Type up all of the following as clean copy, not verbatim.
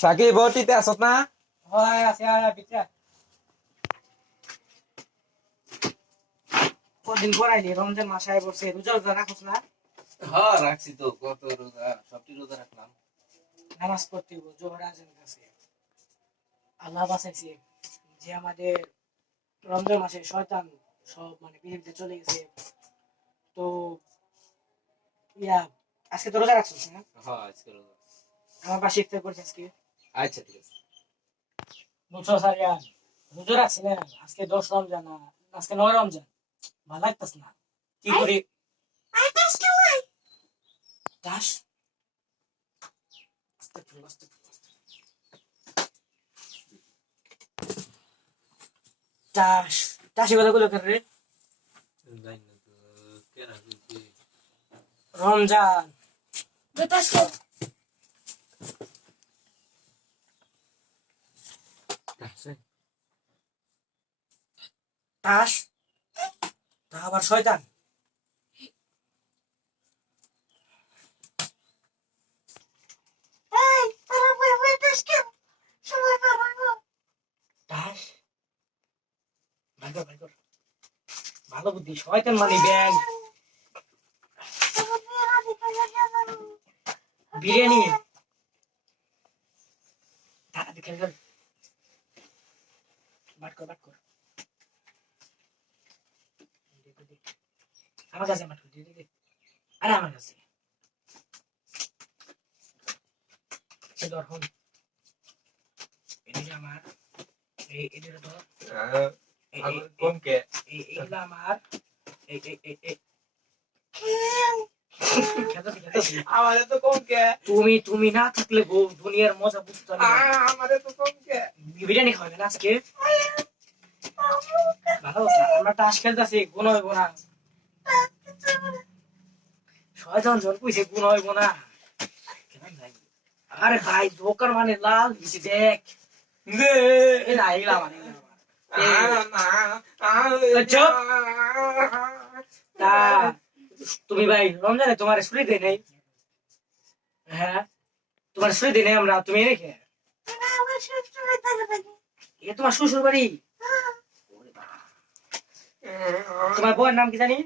সাকিব বটিতে আসত না? হয় আছে আর বিচা কদিন পরাইলি রমজান মাস আই পড়ছে রোজা রোজা রাখছ না? হ্যাঁ রাখছি তো, কত রোজা, সবটি রোজা রাখলাম। নামাজ পড়তে হইব জোহর আজান কাছে আল্লাহ বাঁচাইছে যে আমাদের রমজান মাসে শয়তান সব মানে পৃথিবীতে চলে গেছে। তো ইয়া আজকে তো রোজা রাখছিস না? হ্যাঁ আজকে রোজা। আমার পাশে ইফতার করছিস আজকে আচ্ছা ঠিক আছে। বুঝছো স্যার ইয়ার রোজা রাখছি না আজকে 10 রমজান না আজকে 9 রমজান ভালো লাগতাস না কি করি দাস দাস দাসি কথা গুলো করে রে জানি না তো কেন কি রমজান দাস আছে? দাস তা আবার শয়তান দাস ভালো ভালো বুদ্ধি শয়তান মানে ব্যাং বিরিয়ানি তাড়াতাড়ি খেল খেল বাট কর আমার কাছে বাট কর দে আরে আমার কাছে সে ধর হন এটা আমার এটা ধর কোন কে? এইগুলা আমার এই আমারে তো কোন কে? তুমি না থাকলে গো দুনিয়ার মজা বুঝতে পারবে না। আমারে তো কোন কে? বিরিয়ানি খাবে না আজকে ভালো কথা আমরা টাস খেলতেছি গুণ হইব না শয়তান জন কইছে গুণ হইব না আরে ভাই দোকান মানে লাল দিছি দেখ এ না এগুলা মানে তা তুমি ভাই রমজানে তোমার ছুটি দেয় নাই? হ্যাঁ তোমার ছুটি দেয় নাই আমরা তুমি রেখে এ তোমার শ্বশুর বাড়ি তোমার বউয়ের নাম কি জানি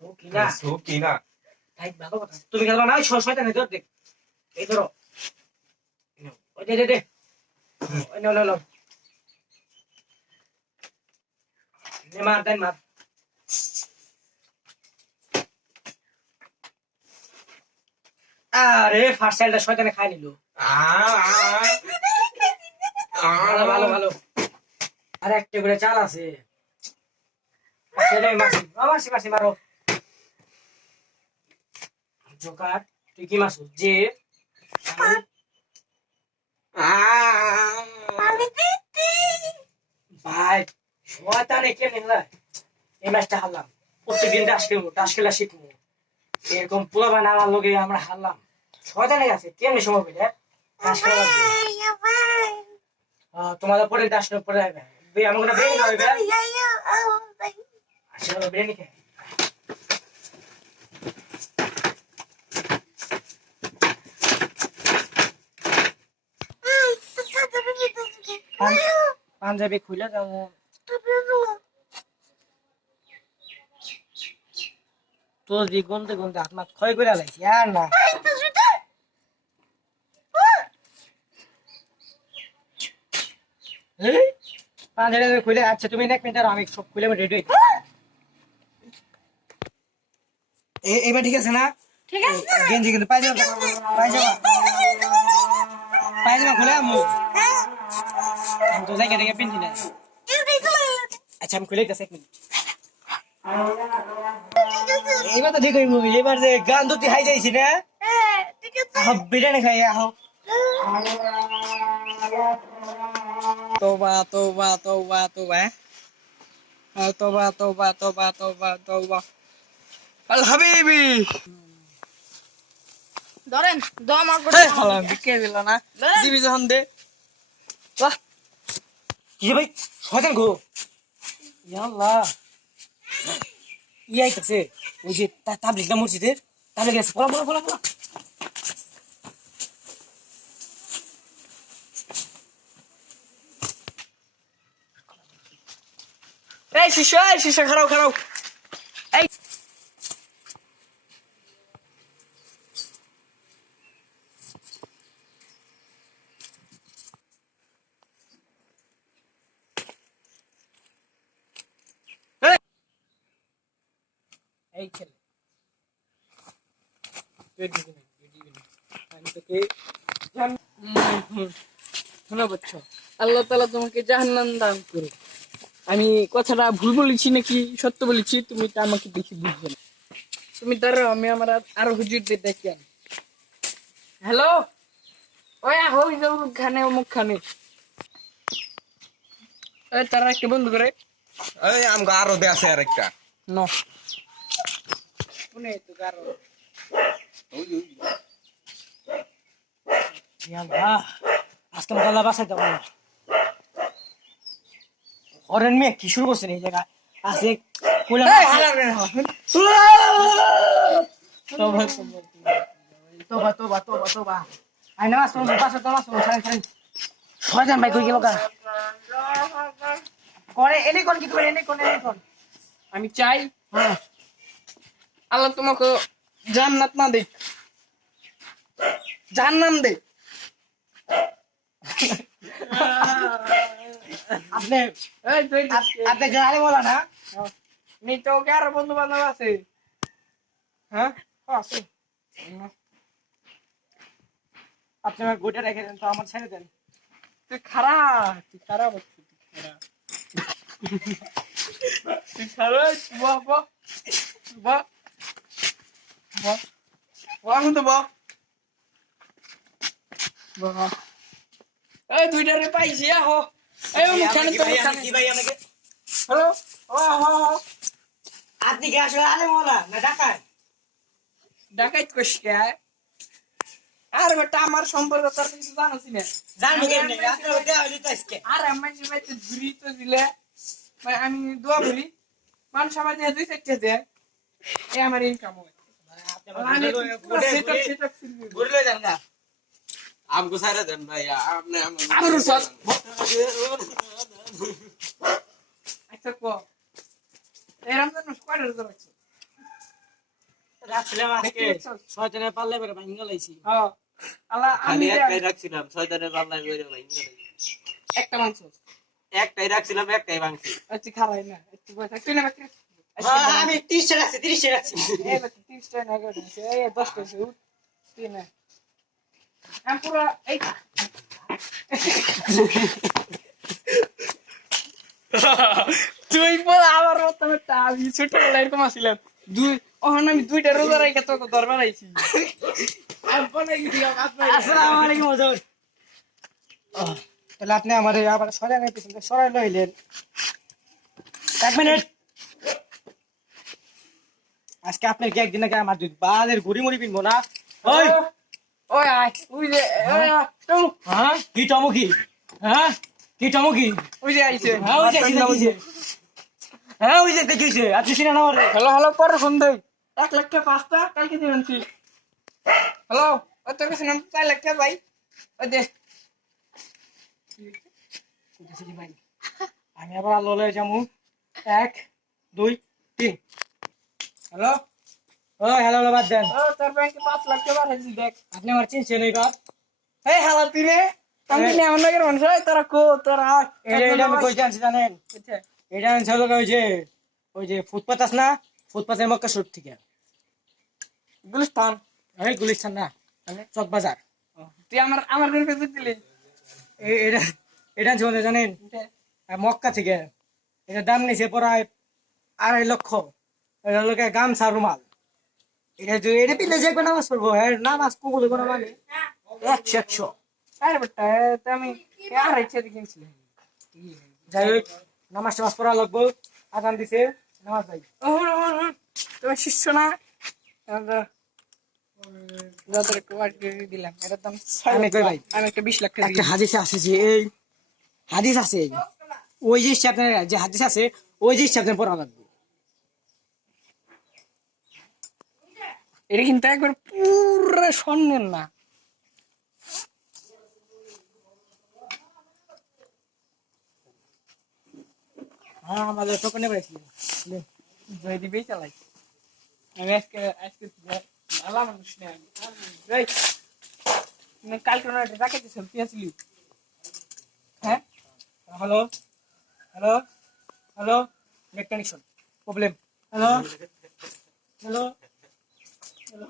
সকিনা সকিনা। ভাই ভালো কথা তুমি খেলবা না শয়তানে ধর দেখ এই ধরো ওই দে ওই নো নে মার দেন মার আরে ফার্স্ট সাইডটা শয়তানে খাই নিল ভালো আর একটা করে চাল আছে মাসি মারো জোকার তুই কি মাসু যে ভাই শয়তানে কেমনে না এই ম্যাচটা হারলাম প্রত্যেকদিন টাস খেলা শিখবো এরকম পোলা বানা আমার লোকে আমরা হারলাম শয়তানে আছে কেমনে সময় পেলে টাস খেলা তোমাদের পরে টাস পরে আসবে আমার কোনো বিরিয়ানি খাবে আচ্ছা বিরিয়ানি খাই পাঞ্জাবি খুলে যাবো তোর দি গন্ধে হাত মাত ক্ষয় করে লাইছি আর না পাঞ্জাবি খুলে আচ্ছা তুমি এক মিনিট আর আমি সব খুলে রেডি হই এবার ঠিক আছে না? ঠিক আছে গেঞ্জি কিন্তু পায়জামা খুলে আমি তো জায়গা থেকে পিনছি না আচ্ছা আমি খুলে গেছি এক মিনিট এবার তো ঠিক হইব এবার যে গান দুটি হাই যাইছি না বিরিয়ানি খাই আহ তোবা তোবা তোবা তোবা তোবা তোবা তোবা তোবা তোবা আল হাবিবি ধরেন দম আর হালাম বিকে দিল না দিবি যখন দে বাহ কি ভাই শয়তান গো আল্লাহ আইতাছে ওই যে তাবলিগ না মসজিদের তাবলিগ আছে পড়া এই শিষ্য খারাও এই এই ছেলে তুই দিবি না আমি তোকে শোনো বচ্চ আল্লাহ তাআলা তোমাকে জাহান্নাম দান করুক আমি কথাটা ভুল বলেছি নাকি সত্য বলেছি তুমি তা আমাকে দেখি বুঝবে না তুমি দাঁড়াও আমি আমার আরো হুজুরদের দেখি আনি হ্যালো ওই ওই যে মুখখানে ওই তারা একটা বন্ধু করে এই আমগো আরো দে আছে আরেকটা ন শুনে তো কারো আল্লাহ আজকে গলা বাসাইতে পারলাম না হরেন মেয়ে কি শুরু করছেন এই জায়গায় আছে তোবা আই নামাজ পড়ব পাশে নামাজ পড়ব ছাড়েন শয়তান ভাই কই গেল কা করে এনে কোন কি করে এনে কোন আমি চাই হ্যাঁ আল্লাহ তোমাকে জান্নাত না দেখ জাহান্নাম দে আপনি এই তুই আপনি জানি বলা না নিতো কে আর বন্ধু বান্ধব আছে হ্যাঁ আছে আপনি আমার গোটা রেখে দেন তো আমার ছেড়ে দেন তুই খারাপ হচ্ছে তুই খারাপ বাহ বাহ বাহ বাহ বাহ তো বাহ বাহ এই দুইটারে পাইছি আহো এই মুখানে তো মুখানে কি ভাই আমাকে হ্যালো ও হো আপনি কি আসলে আলে বলা না ঢাকায় ডাকাইত কইছে আর বেটা আমার সম্পর্ক তোর কিছু জানোস না জানবো কেমনে আপনার দেয়া হইলো তো আজকে আর আমি বাইতে ঘুরি তো দিলে ভাই আমি দোয়া বলি মানুষ আমার দিয়ে দুই চারটে দেয় এই আমার ইনকাম হয় ঘুরে লই যান গা আমগো সারা দেন ভাই আপনি আমার সব আচ্ছা কো এই রমজান মাস কয়টা রোজা রাখছো রাখছিলাম আজকে শয়তানের পাল্লে বেরে ভাঙা লাইছি হ্যাঁ আল্লাহ আমি খালি একটাই রাখছিলাম শয়তানের পাল্লায় কইরা ভাই একটা মাংস একটাই রাখছিলাম একটাই ভাঙছি আচ্ছা খারাই না একটু বসে তুই না বাকি আমি 30 রাখছি 30 রাখছি এই বাকি 30 টাকা না করে এই 10 টাকা তুই না আমি পুরো এই তুই বল আমার মত আমি ছোটবেলায় এরকম আসছিলাম আমি দুইটা রোজা রাখা তোকে দরবার আইছি আসসালামু আলাইকুম হুজুর তাহলে আপনি আমারে আবার সরাই নাই পিছন সরাই লইলেন এক মিনিট আজকে আপনার কি একদিন আগে আমার দুধ বালের গুড়ি মুড়ি পিনবো না ওই ওই আয় ওই যে হ্যাঁ কি টমকি হ্যাঁ কি টমকি ওই যে আইছে হ্যাঁ ওই যে দেখিছে হ্যাঁ ওই যে দেখিছে আপনি চিনেন আমার হ্যালো পরে ফোন দেই 1 লাখ টাকা পাঁচটা কালকে দিবেন তুই হ্যালো ওই তোর কাছে নাম 4 লাখ টাকা ভাই ওই দে ভাই আমি আবার আলো লয়ে যাবো 1 2 3 হ্যালো ও হ্যালো বাদ দেন ও তোর ব্যাংকে 5 লাখ টাকা আছে দেখ আপনি আমার চিনছেন এই বাপ এই হালা তুই রে আমি নে আমার লাগের মানুষ তোরা কো তোরা এটা আমি কই জানছি জানেন এটা আনছে হলো ওই যে ফুটপাত আছে না ফুটপাতের মক্কা শুট থেকে গুলিস্তান এই গুলিস্তান না চক বাজার তুই আমার ঘরে পেতে দিলি এটা এটা আনছে জানেন মক্কা থেকে এটা দাম নিছে প্রায় 2.5 লক্ষ এটা লোকে গামছা রুমাল এটা পিলে যে কোনো নামাজ পড়বো নামাজ কবুল কোনো মানে 100 আরে বেটা আমি আর ইচ্ছে দেখিনছি যাই হোক নামাজ টামাজ পড়া লাগবো আজান দিছে নামাজ যাই তুমি শিষ্য না যত একটু দিলাম এটার দাম আমি কই ভাই আমি একটা 20 লাখ টাকা একটা হাদিস আছে যে এই হাদিস আছে ওই যে আপনার যে হাদিস আছে ওই যে আপনার পড়া লাগবে এটা কিন্তু একবার পুরো স্বর্ণের না হ্যাঁ আমাদের টোকনে পাইছি জয় দিবেই চালাই আমি আজকে আজকে ভালো মানুষ নেই আমি এই, তুমি কালকে না ডাকাইতে সত্যি আসলি হ্যাঁ hello hello hello net connection problem hello hello hello